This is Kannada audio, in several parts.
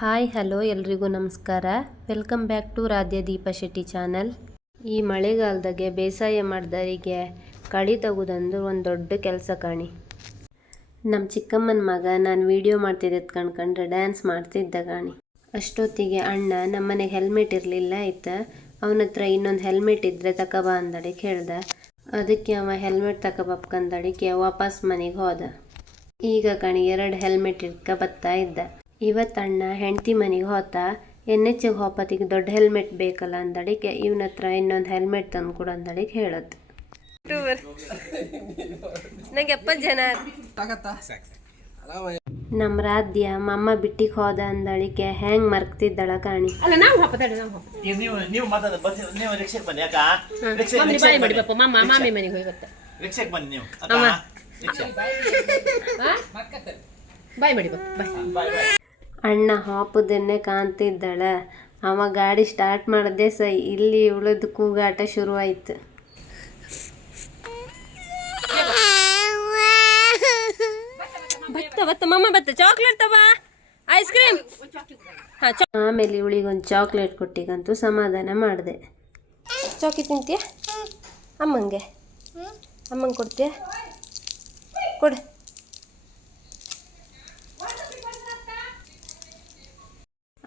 ಹಾಯ್ ಹಲೋ ಎಲ್ರಿಗೂ ನಮಸ್ಕಾರ. Welcome back to Radhya Deepa Shetty channel. ಈ ಮಳೆಗಾಲದಾಗೆ ಬೇಸಾಯ ಮಾಡಿದವರಿಗೆ ಕಳೆ ತೆಗೆದಂದ್ರೆ ಒಂದು ದೊಡ್ಡ ಕೆಲಸ ಕಾಣಿ. ನಮ್ಮ ಚಿಕ್ಕಮ್ಮನ ಮಗ ನಾನು ವಿಡಿಯೋ ಮಾಡ್ತಿದ್ದೆ ಕಣ್ಕಂಡ್ರೆ ಡ್ಯಾನ್ಸ್ ಮಾಡ್ತಿದ್ದ ಕಾಣಿ. ಅಷ್ಟೊತ್ತಿಗೆ ಅಣ್ಣ ನಮ್ಮನೆಗೆ ಹೆಲ್ಮೆಟ್ ಇರಲಿಲ್ಲ ಆಯ್ತು, ಅವನ ಹತ್ರ ಇನ್ನೊಂದು ಹೆಲ್ಮೆಟ್ ಇದ್ದರೆ ತಗೋಬಾ ಅಂದಳಿಕೆ ಹೇಳ್ದ. ಅದಕ್ಕೆ ಅವ ಹೆಲ್ಮೆಟ್ ತಗೋಬಕ್ಕಂದಳಿಕೆ ವಾಪಸ್ ಮನೆಗೆ ಹೋದ. ಈಗ ಕಣಿ 2 ಹೆಲ್ಮೆಟ್ ಇಟ್ಕ ಬರ್ತಾ ಇದ್ದ. ಇವತ್ತು ಅಣ್ಣ ಹೆಂಡತಿ ಮನೆಗೆ ಹೋತ. ಎನ್ನೆಚ್ಚಿಗೆ ಹೋಪತಿಗೆ ದೊಡ್ಡ ಹೆಲ್ಮೆಟ್ ಬೇಕಲ್ಲ ಅಂದಳಿಕೆ ಇವನ ಹತ್ರ ಇನ್ನೊಂದು ಹೆಲ್ಮೆಟ್ ತಂದು ಕೊಡು ಅಂದಳಿಕೆ ಹೇಳತ್ತು. ನಂಗೆ 70 ಜನ ನಮ್ಮ ರಾಧ್ಯ ಮಮ್ಮ ಬಿಟ್ಟಿಗೆ ಹೋದ ಅಂದಳಿಕೆ ಹೆಂಗ್ ಮರ್ಕ್ತಿದ್ದಳ ಕಾಣಿ. ಅಣ್ಣ ಹಾಪುದನ್ನೇ ಕಾಣ್ತಿದ್ದಳ. ಅವ ಗಾಡಿ ಸ್ಟಾರ್ಟ್ ಮಾಡದೆ ಸೈ ಇಲ್ಲಿ ಉಳಿದ ಕೂಗಾಟ ಶುರುವಾಯ್ತು. ಚಾಕ್ಲೇಟ್ ತಬಾ, ಐಸ್ ಕ್ರೀಮ್. ಆಮೇಲೆ ಇವಳಿಗೊಂದು ಚಾಕ್ಲೇಟ್ ಕೊಟ್ಟಿಗಂತೂ ಸಮಾಧಾನ ಮಾಡಿದೆ. ಚಾಕಿ ತಿಂತೀಯ? ಅಮ್ಮಂಗೆ ಕೊಡ್ತೀಯ? ಕೊಡು.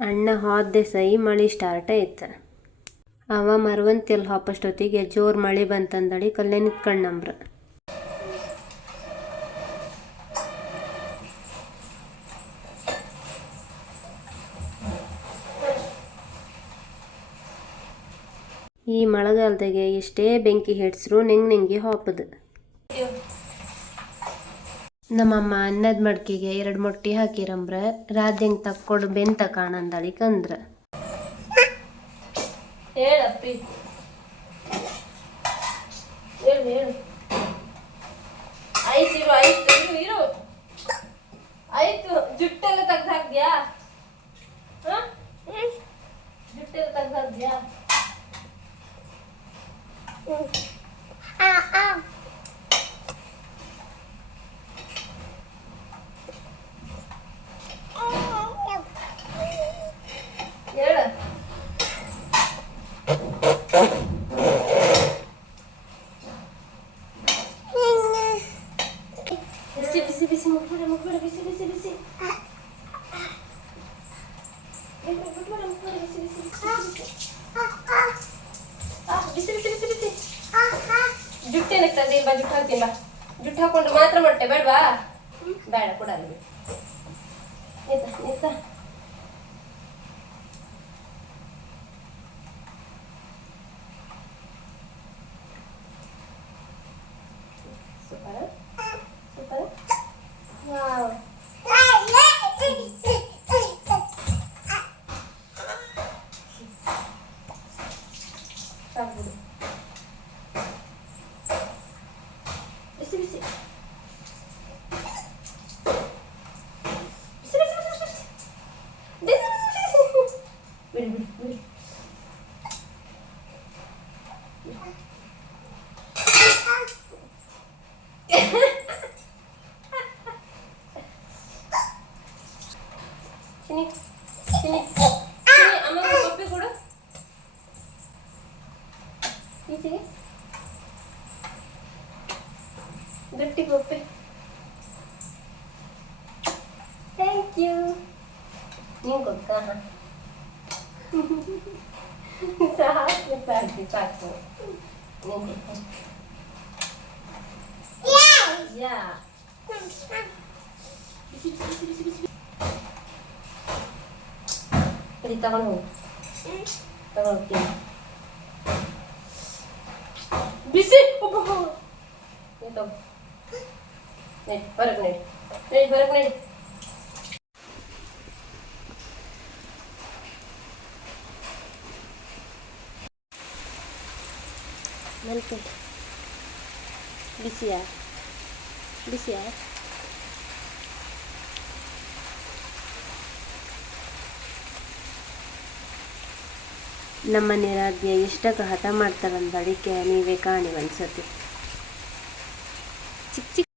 ಅಣ್ಣ ಹೋದೆ ಸೈ ಮಳೆ ಸ್ಟಾರ್ಟ್ ಆಯ್ತು. ಅವ ಮರವಂತಿಯಲ್ಲಿ ಹಾಪಷ್ಟೊತ್ತಿಗೆ ಜೋರು ಮಳೆ ಬಂತಂದಳಿ ಕಲ್ಲೇ ನಿಂತ್ಕಣ್ಣಂಬ್ರ. ಈ ಮಳೆಗಾಲದಾಗೆ ಎಷ್ಟೇ ಬೆಂಕಿ ಹಿಡ್ಸ್ರು ನೆಂಗಿ ಹಾಪದು. ನಮ್ಮಮ್ಮ ಅನ್ನದ ಮಡ್ಕಿಗೆ 2 ಮೊಟ್ಟೆ ಹಾಕಿರಂಬ್ರ ರಾಧ್ಯಂಗೆ ತಕ್ಕೊಡು ಬೆಂತ ಕಾಣಂದಳಿ ಕಂದ್ರ. ಜುಟ್ಟೆಲ್ಲ ತೆಗ್ದು ಹಾಕ್ದ್ಯಾ? ಜುಟ್ಟೆಲ್ಲ ತೆಗ್ದು ಹಾಕ್ದ್ಯಾ? ಬಿಸಿ ಮುಟ್ಬೇಡ ಬಿಸಿ ಬಿಸಿ ಬಿಸಿ ಜುಟ್ಟೇನಕ್ಕೆ ತಂದಿಲ್ಲ ಬಾ, ಜುಟ್ಟು ಹಾಕ್ತೀನಿ ಬಾ. ಜುಟ್ಟು ಹಾಕೊಂಡ್ರೆ ಮಾತ್ರ ಮೊಟ್ಟೆ ಬೇಡವಾ? ಬೇಡ ಕೊಡಲ್ಲ. ನಿಂತ ಸೂಪರ್ ಸೂಪರ್. ವಾವ್. ಸಾಕು. ಬಿಸಿ ಬಿಸಿ ಬಿಡಿ ಬಿಡಿ ಬಿಡಿ. ಚಿನಿ ಚಿನಿ ಚಿನಿ ಅಮ್ಮಂಗೆ ಕಾಫಿ ಕೊಡು. ಈಚೆಗೆ ಗಟ್ಟಿ ಗೊಪ್ಪೆ. Thank you. ನೀನು ಗೊತ್ತಾ? ಸಾಕು ಸಾಕು ಸಾಕು. ಯಾ ಬಿಸಿ ಬಿಸಿ ಬಿಸಿ ಬಿಸಿ ಬಿಸಿ ತಗೊಂಡು ಹೋಗು. ತಗೊಂಡು ಬಿಸಿ ತಗೋ. ನಡಿ ಹೊರಗೆ ನಡಿ, ನಡಿ ಹೊರಗೆ ನಡಿ. ಮಲ್ಕೊಂಡು ಬಿಸಿಯಾ ಬಿಸಿಯಾ? ನಮ್ಮನೆ ರಾಧ್ಯ ಎಷ್ಟಕ್ಕೆ ಹಠ ಮಾಡ್ತಾರಂದಳಿಕೆ ನೀವೇ ಕಾಣಿ ಒಂದ್ಸತಿ. ಚಿಕ್ಕ ಚಿಕ್ಕ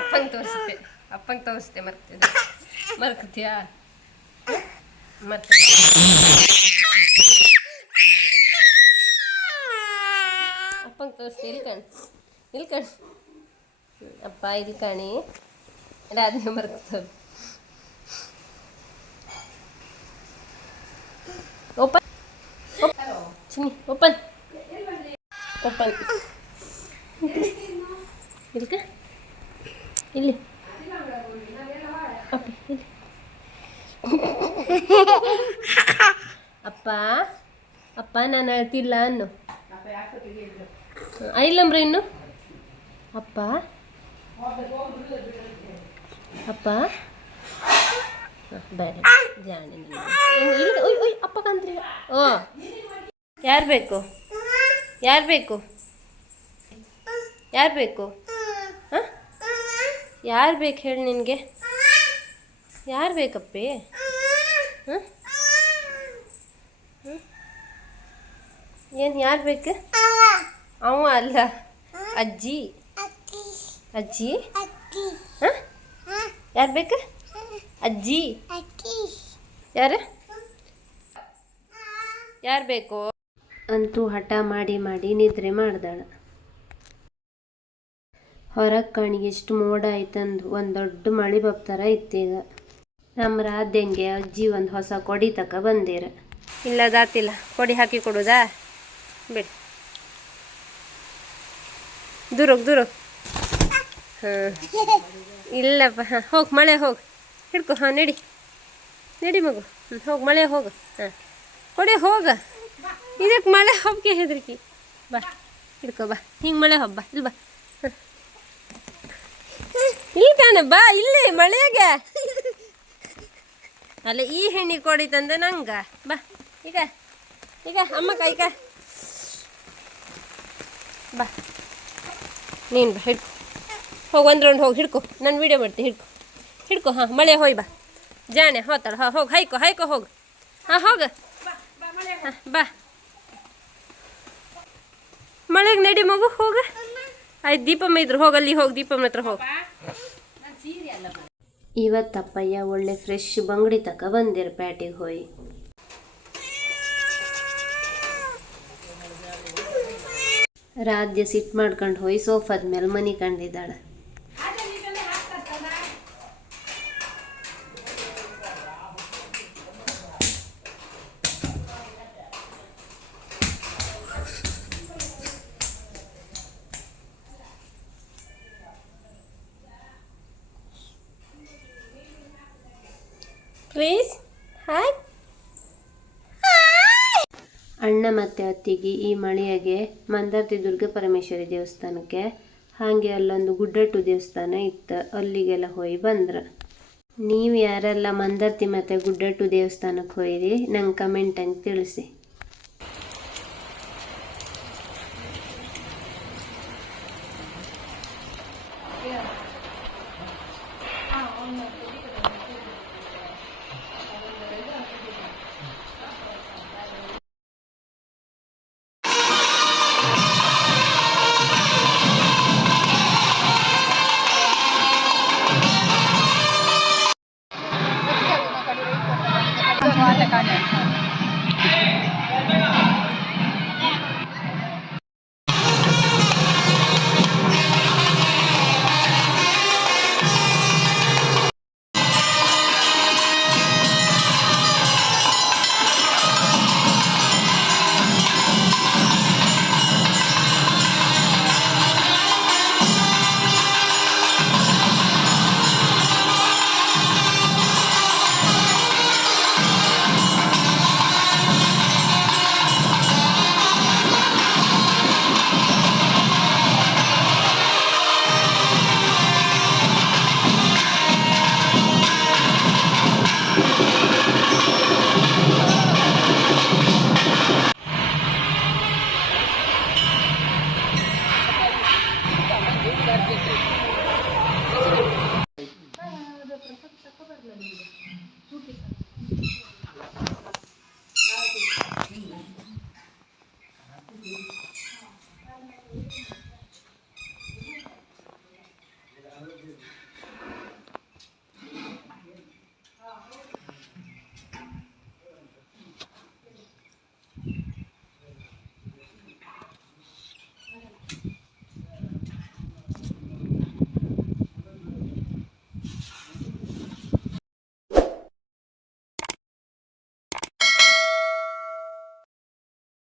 ಅಪ್ಪಂಗೆ ಅಪ್ಪಂಗೆ ತೋರಿಸ್ತೆ ಮರ್ಕ್ತೀಯಾ ಅಪ್ಪಂಗೆ ತೋರಿಸ್ತೆ ಇಲ್ಕಣ್ ಅಪ್ಪ ಇಲ್ಲಿ ಕಾಣಿ ರಾಧನೆ ಮರ್ಕ್ತದೆ ಓಪನ್ ಚಿನ್ನಿ ಓಪನ್ ಇಲ್ಕ ಇಲ್ಲಿ ಅಪ್ಪ ಇಲ್ಲಿ ಅಪ್ಪ ನಾನು ಅಳ್ತಿಲ್ಲ ಅನ್ನು ಇಲ್ಲಂಬ್ರ ಇನ್ನು ಅಪ್ಪ ಬೇಡ ಜಾಣಿ ಅಪ್ಪ ಕಂತ್ರಿ ಓ ಯಾರು ಬೇಕು ಹಾಂ ಯಾರು ಬೇಕು ಹೇಳಿ ನಿನಗೆ ಯಾರು ಬೇಕಪ್ಪಿ ಹಾಂ ಏನು ಯಾರು ಬೇಕು ಅವ ಅಲ್ಲ ಅಜ್ಜಿ ಹಾಂ ಯಾರು ಬೇಕು ಅಜ್ಜಿ ಯಾರು ಬೇಕು ಅಂತೂ ಹಠ ಮಾಡಿ ನಿದ್ರೆ ಮಾಡ್ದಾಳ ಹೊರಗೆ ಕಣ್ಣಿಗೆ ಎಷ್ಟು ಮೋಡ ಆಯ್ತಂದು ಒಂದು ದೊಡ್ಡ ಮಳೆ ಬಪ್ತಾರ ಇತ್ತೀಗ ನಮ್ಮ ರಾಧೆಂಗೆ ಅಜ್ಜಿ ಒಂದು ಹೊಸ ಕೊಡಿ ತಕ ಬಂದಿರ ಇಲ್ಲದಾತಿಲ್ಲ ಕೊಡಿ ಹಾಕಿ ಕೊಡೋದಾ ಬಿಡಿ ದೂರ ಹಾಂ ಇಲ್ಲಪ್ಪ ಹಾಂ ಹೋಗಿ ಮಳೆ ಹೋಗಿ ಹಿಡ್ಕೊ ಹಾಂ ನಡಿ ಮಗು ಹೋಗಿ ಮಳೆ ಹೋಗು ಹಾಂ ಕೊಡಿ ಹೋಗ ಇದಕ್ಕೆ ಮಳೆ ಹಬ್ಬಕ್ಕೆ ಹೆದರಿಕಿ ಬಾ ಹಿಡ್ಕೊ ಬಾ ಹಿಂಗೆ ಮಳೆ ಹಬ್ಬ ಇಲ್ಲಿ ಬಾ ಇಲ್ಲಿ ಕಾಣ ಬಾ ಇಲ್ಲಿ ಮಳೆಗೆ ಅಲ್ಲ ಈ ಹೆಣ್ಣಿ ಕೊಡಿ ತಂದೆ ನಂಗೆ ಬಾ ಈಗ ಅಮ್ಮ ಕಾಯ್ಕ ಬಾ ನೀನು ಬಾ ಹಿಡ್ಕೊ ಹೋಗಿ ಒಂದು ರೌಂಡ್ ಹೋಗಿ ಹಿಡ್ಕೊ ನಾನು ವೀಡಿಯೋ ಮಾಡ್ತೀನಿ ಹಿಡ್ಕೊ ಹಾಂ ಮಳೆ ಹೋಯ್ ಬಾ ಜಾಣೆ ಹೋತಾಳ ಹಾಂ ಹೋಗಿ ಹಾಯ್ಕೊ ಹೋಗು ಹಾಂ ಹೋಗ ಹಾಂ ಬಾ ಮಳೆಗೆ ನಡಿ ಮಗು ಹೋಗ ಆಯ್ತು ದೀಪಮ್ಮ ಇದ್ರು ಹೋಗಲ್ಲಿ ಹೋಗಿ ದೀಪಮ್ಮ ಹತ್ರ ಹೋಗಿ ಇವತ್ತಪ್ಪಯ್ಯ ಒಳ್ಳೆ ಫ್ರೆಶ್ ಬಂಗಡಿ ತಕ ಬಂದಿರ ಪ್ಯಾಟಿಗೆ ಹೋಗಿ ರಾಧ್ಯ ಸಿಟ್ಟು ಮಾಡ್ಕೊಂಡು ಹೋಗಿ ಸೋಫಾದ ಮೇಲೆ ಮನೆ ಕಂಡಿದ್ದಾಳೆ ಪ್ಲೀಸ್ ಹಾಯ್ ಅಣ್ಣ ಮತ್ತು ಅತ್ತಿಗೆ ಈ ಮಳೆಯಾಗೆ ಮಂದಾರ್ತಿ ದುರ್ಗ ಪರಮೇಶ್ವರಿ ದೇವಸ್ಥಾನಕ್ಕೆ ಹಾಗೆ ಅಲ್ಲೊಂದು ಗುಡ್ಡಟ್ಟು ದೇವಸ್ಥಾನ ಇತ್ತು ಅಲ್ಲಿಗೆಲ್ಲ ಹೋಗಿ ಬಂದ್ರೆ ನೀವು ಯಾರೆಲ್ಲ ಮಂದಾರ್ತಿ ಮತ್ತು ಗುಡ್ಡಟ್ಟು ದೇವಸ್ಥಾನಕ್ಕೆ ಹೋಯಿರಿ ನಂಗೆ ಕಮೆಂಟಂಗೆ ತಿಳಿಸಿ Ada